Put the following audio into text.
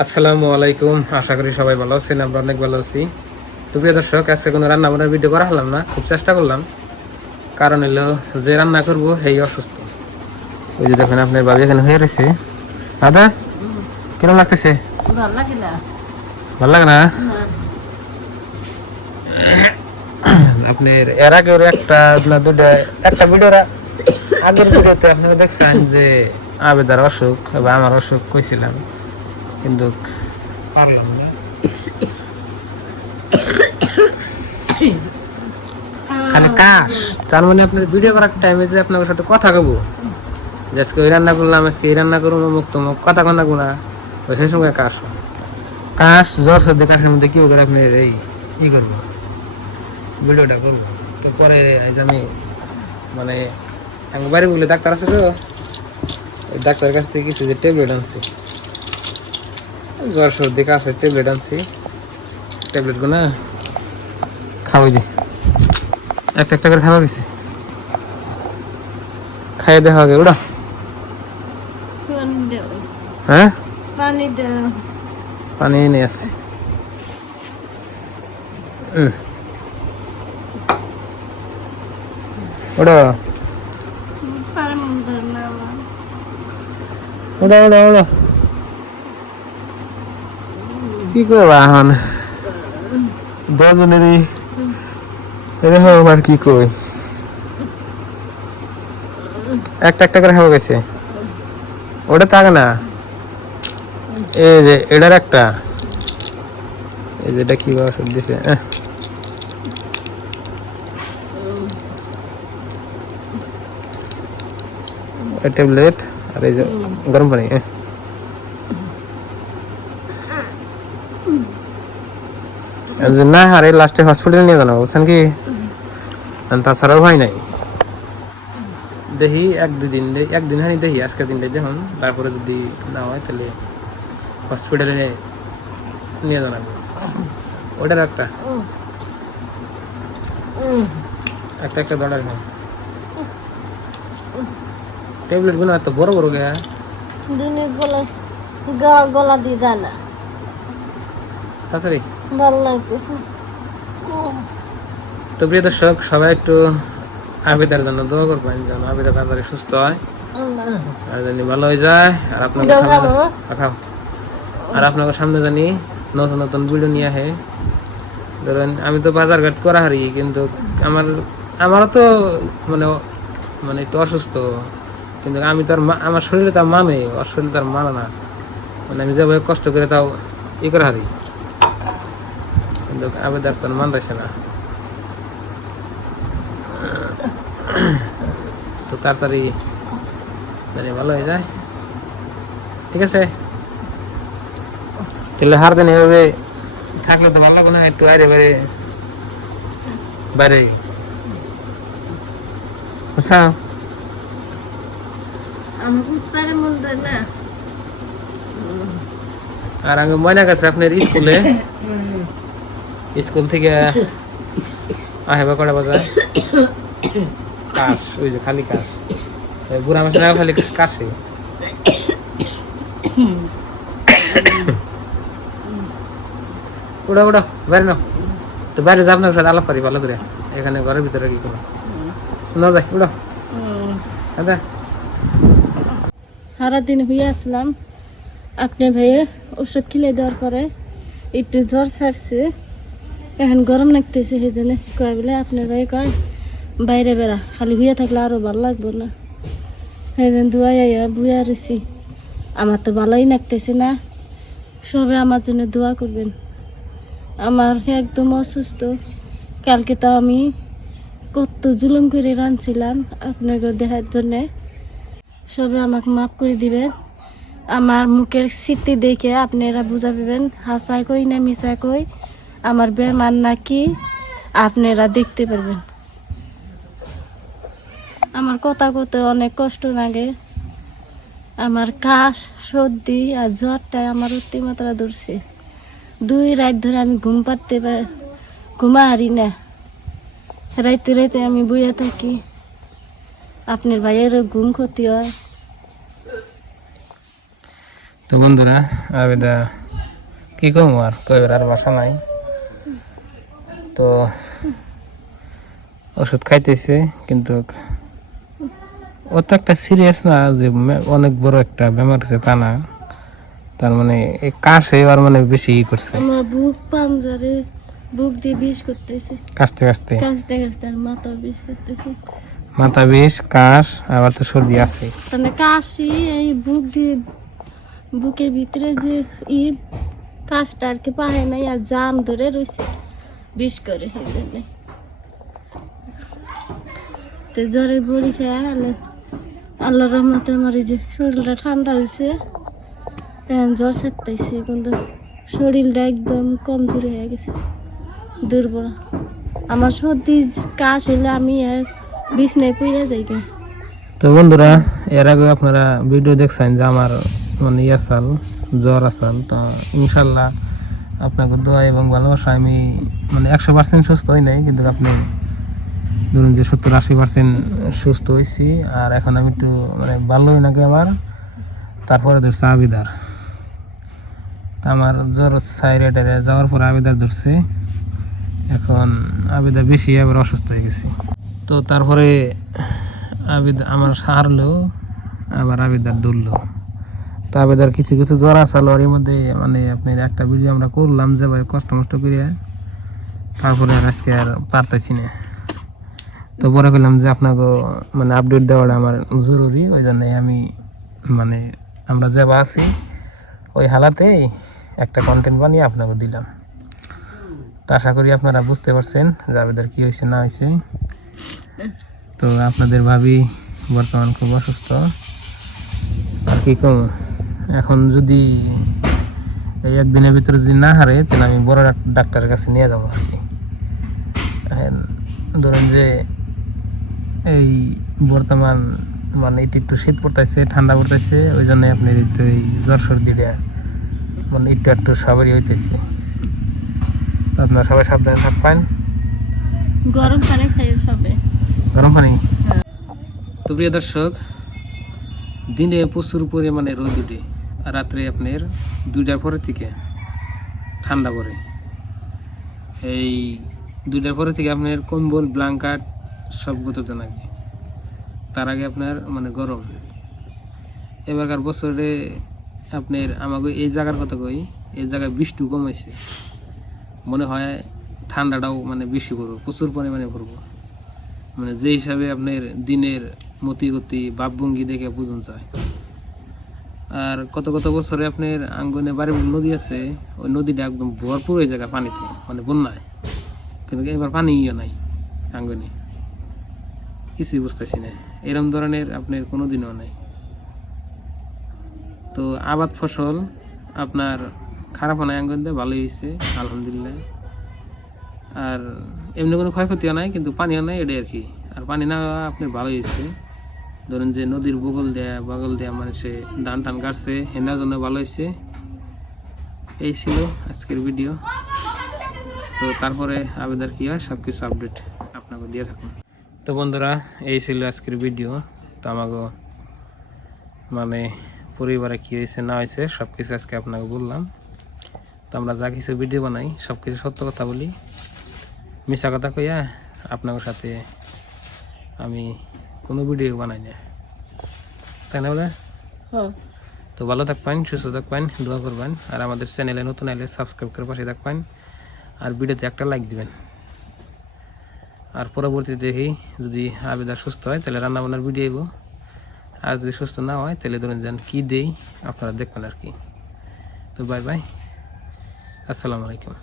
আসসালামু আলাইকুম। আশা করি সবাই ভালো আছেন আমরা অনেক ভালো আছি। তো প্রিয় দর্শক আজকে কোনো রান্না বান্নার ভিডিও করা হলাম না খুব চেষ্টা করলাম। কারণ হলো যে রান্না করব সেই অসুস্থ। ওই যে দেখেন আপনার বাবু এখানে হয়ে রয়েছে। দাদা কিরম লাগতেছে? ভালো লাগে না? আপনার এর আগের একটা না দুটা একটা ভিডিওর আগের ভিডিওতে আপনারা দেখছেন যে আবেদার অসুখ বা আমার অসুখ কইছিলাম। কিন্তু পারলাম না। খালি কাশ। তার মানে আপনার ভিডিও করার টাইমে যে আপনার সাথে কথা কব যে আজকে ওই রান্না করলাম আজকে এই রান্না করব মুখ তো মুখ কথা কন্যা গুণা ওই সেই সময় কাশ। কাশ জ্বর সর্দি কাশের মধ্যে কি করে আপনি এই ই করব? ভিডিওটা করব। তো পরে আজ আমি মানে আমি বাড়ি বলে ডাক্তার আছে তো ওই ডাক্তারের কাছ থেকে কিছু যে ট্যাবলেট আনছি। জ্বর সর্দি কাশে ট্যাবলেট আনছি। ট্যাবলেটগুলো খাওয়াই যে। একটা একটা করে খাওয়া গেছে খাইয়ে দেখা আগে ওটা হ্যাঁ? পানি পানি এনে আছে। ওটা ওটা ওটা ওটা কি করবা এখন? দশজনেরই এরকম আবার কি কই? একটা একটা করে খাওয়া গেছে ওটা থাক না? এই যে এটার একটা। এই যে এটা কি ওষুধ দিছে। ট্যাবলেট আর এই যে গরম পানি আহ। যে না হারে লাস্টে হসপিটালে নিয়ে জানাব বুঝছেন কি তাছাড়াও হয় নাই। দেখি এক দুদিন একদিন হানি দেখি আজকের দিনটাই দেখুন তারপরে যদি না হয় তাহলে হসপিটালে নিয়ে জানাব ওটার একটা। একটা একটা দড়ার খান ট্যাবলেটগুলো এত বড় বড় গা দিনে গলা গলা দিয়ে যায় না তাড়াতাড়ি ভালো লাগতেছে। তো প্রিয় দর্শক সবাই একটু আবেদার জন্য দোয়া করবেন যেন আবেদা তাড়াতাড়ি সুস্থ হয়। আর জানি ভালো হয়ে যায়। আর আপনাদের সামনে খাব? আর আপনাদের সামনে জানি নতুন নতুন ভিডিও নিয়ে আসে। ধরেন আমি তো বাজার ঘাট করা হারি কিন্তু আমার আমারও তো মানে মানে একটু অসুস্থ। কিন্তু আমি তো আর মা- আমার শরীরে তার মানে ওর শরীরে তার মানে না। মানে আমি যেভাবে কষ্ট করে তাও ই করে হারি কিন্তু আবেদার তো আর মান রাখছে না। তো তাড়াতাড়ি জানি ভালো হয়ে যায়। ঠিক আছে? তাহলে হার দিন এভাবে থাকলে তো ভালো লাগবে না একটু বাইরে বাইরে। বাইরে বুঝছা আর আমি ময়না গেছে আপনার স্কুলে। স্কুল থেকে আহে বা কটা বাজায় কাশ, ওই যে খালি কাশ। বুড়া মাসে খালি কাশে। উড়া উড়া বাইরে নাও। তো বাইরে যাব না সাথে আলাপ করি, ভালো করে। এখানে ঘরের ভিতরে কি করো শোনা যায় উড়া দাদা। সারাদিন হয়ে আসলাম। আপনি ভাইয়ে ওষুধ খেলে দেওয়ার পরে একটু জ্বর ছাড়ছে। এখন গরম লাগতেছে সেই জন্য কয় বলে আপনার ভাই কয়, বাইরে বেড়া, খালি হইয়া থাকলে আরও ভালো লাগবো না। সেই জন্য ধুয়াই আইয়া বুয়া রয়েছি আমার তো ভালোই লাগতেছে না। সবে আমার জন্য দোয়া করবেন। আমার একদম অসুস্থ। কালকে তো আমি কত জুলুম করে রাঁধছিলাম আপনাকে দেখার জন্যে। সবে আমাকে মাফ করে দিবেন। আমার মুখের স্মৃতি দেখে আপনারা বুঝা পাবেন হাসা কই না মিশা কই। আমার বেমার নাকি আপনারা দেখতে পারবেন। আমার কথা কতে অনেক কষ্ট লাগে। আমার কাশ, সর্দি আর জ্বরটাই আমার অতিমাত্রা ধরছে। দুই রাত ধরে আমি ঘুম পার- ঘুমা হারি না। রাইতে রাইতে আমি বইয়া থাকি। আপনার ভাইয়েরও ঘুম ক্ষতি হয়। তো বন্ধুরা, আবেদা, কি কম আর? আর বাসা নাই। তো ওষুধ খাইতেছে কিন্তু ও তো একটা সিরিয়াস না যে অনেক বড় একটা বেমার আছে তা না। তার মানে কাশে আর মানে বেশি ই করছে। আমার বুক পাঞ্জারে বুক দিয়ে বিষ করতেছে। কাশতে কাশতে। কাশতে কাশতে আর মাথা বিষ করতেছে। মাথা বিষ কাশ আবার তো সর্দি আছে। তাহলে কাশি এই বুক দিয়ে বুকের ভিতরে যে ই কাশটা আর কি পাহে নাই আর জাম ধরে রয়েছে বিষ করে, এই জন্যে। তো জ্বরের বড়ি খেয়ে আলে। আল্লাহ রহমতে আমার এই যে শরীরটা ঠান্ডা হয়েছে জ্বর ছাড়তেছে কিন্তু শরীরটা একদম কমজোরি হয়ে গেছে, দুর্বল। আমার সর্দি কাশ হইলে আমি বিছনায় পড়ে যাই। তো বন্ধুরা, এর আগে আপনারা ভিডিও দেখছেন যে আমার মানে ইয়ে আসাল, জ্বর আসাল, তো ইনশাল্লাহ আপনাকে দোয়া এবং ভালোবাসা, আমি মানে একশো পার্সেন্ট সুস্থ হই নাই, কিন্তু আপনি ধরুন যে সত্তর আশি পার্সেন্ট সুস্থ হয়েছি আর এখন আমি একটু মানে ভালোই নাকি আমার, তারপরে ধরছে আবিদার। আমার জ্বর সাইডে যাওয়ার পরে আবিদার ধরছে, এখন আবিদা বেশি, আবার অসুস্থ হয়ে গেছি। তো তারপরে আবিদ আমার সারলো, আবার আবিদার দৌড়লো তো ধর কিছু কিছু জ্বর আসালো এর মধ্যে মানে আপনার একটা ভিডিও আমরা করলাম যে ভাই কষ্ট মষ্ট করিয়া তারপরে আর আজকে আর পারতেছি না। তো পরে করলাম যে আপনাকে মানে আপডেট দেওয়াটা আমার জরুরি, ওই জন্যই আমি মানে আমরা যেবা আছি, ওই হালাতেই একটা কন্টেন্ট বানিয়ে আপনাকে দিলাম। তো আশা করি আপনারা বুঝতে পারছেন যে আবেদের কী হয়েছে, না হয়েছে। তো আপনাদের ভাবি বর্তমান খুব অসুস্থ, আর কি কম এখন যদি এই একদিনের ভিতরে যদি না হারে তাহলে আমি বড় ডাক্তারের কাছে নিয়ে যাব আর কি। ধরুন যে এই বর্তমান মানে একটু একটু শীত পড়তেছে ঠান্ডা পড়তেছে ওই জন্য আপনার এই তো এই জ্বর সর্দিটা মানে একটু একটু সবারই হইতেছে। আপনারা সবাই সাবধানে থাকবেন। গরম পানি খাই সবে। গরম পানি? তো প্রিয় দর্শক দিনে প্রচুর পরিমাণে রোদ উঠে। রাত্রে আপনার দুইটার পরে থেকে ঠান্ডা পড়ে। এই দুইটার পরে থেকে আপনার কম্বল ব্ল্যাঙ্কাট সব গোততে লাগে তার আগে আপনার মানে গরম। এবারকার বছরে আপনার আমাকে এই জায়গার কথা কই, এই জায়গায় বৃষ্টি কমেছে মনে হয় ঠান্ডাটাও মানে বেশি পড়ব, প্রচুর পরিমাণে পড়ব। মানে যে হিসাবে আপনার দিনের মতি গতি ভাবভঙ্গি দেখে বুঝুন যায়। আর কত কত বছরে আপনার আঙ্গনে বাড়ি নদী আছে, ওই নদীটা একদম ভরপুর হয়ে জায়গা পানিতে মানে বন্যায়। কিন্তু এবার পানিও নাই আঙ্গনে। কিছুই বুঝতেছি না। এরম ধরনের আপনার কোনো দিনও নাই। তো আবাদ ফসল আপনার খারাপ হয় আঙ্গন দিয়ে ভালোই হয়েছে, আলহামদুলিল্লাহ। আর এমনি কোনো ক্ষয়ক্ষতিও নাই, কিন্তু পানিও নাই, এটাই আর কি। আর পানি না আপনার ভালোই হয়েছে। ধরুন যে নদীর বগল দেয়া বগল দেয়া মানে সে ধান টান কাটছে, হেনার জন্য ভালো হয়েছে। এই ছিল আজকের ভিডিও তো তারপরে আবেদার কী হয় সব কিছু আপডেট আপনাকে দিয়ে থাকুন। তো বন্ধুরা, এই ছিল আজকের ভিডিও তো আমাকে মানে পরিবারে কী হয়েছে, না হয়েছে সব কিছু আজকে আপনাকে বললাম। তো আমরা যা কিছু ভিডিও বানাই সব কিছু সত্য কথা বলি। মিশা কথা কইয়া আপনার সাথে আমি কোনো ভিডিও বানাই না তাই না বলে? হ্যাঁ। তো ভালো থাকবেন সুস্থ থাকবেন দোয়া করবেন আর আমাদের চ্যানেলে নতুন আইলে সাবস্ক্রাইব করে পাশে থাকবেন আর ভিডিওতে একটা লাইক দিবেন। আর পরবর্তীতে দেখি যদি আবেদা সুস্থ হয় তাহলে রান্না বান্নার ভিডিও আইব। আর যদি সুস্থ না হয় তাহলে ধরুন যেন কী দেই আপনারা দেখবেন আর কি। তো বাই বাই আসসালামু আলাইকুম।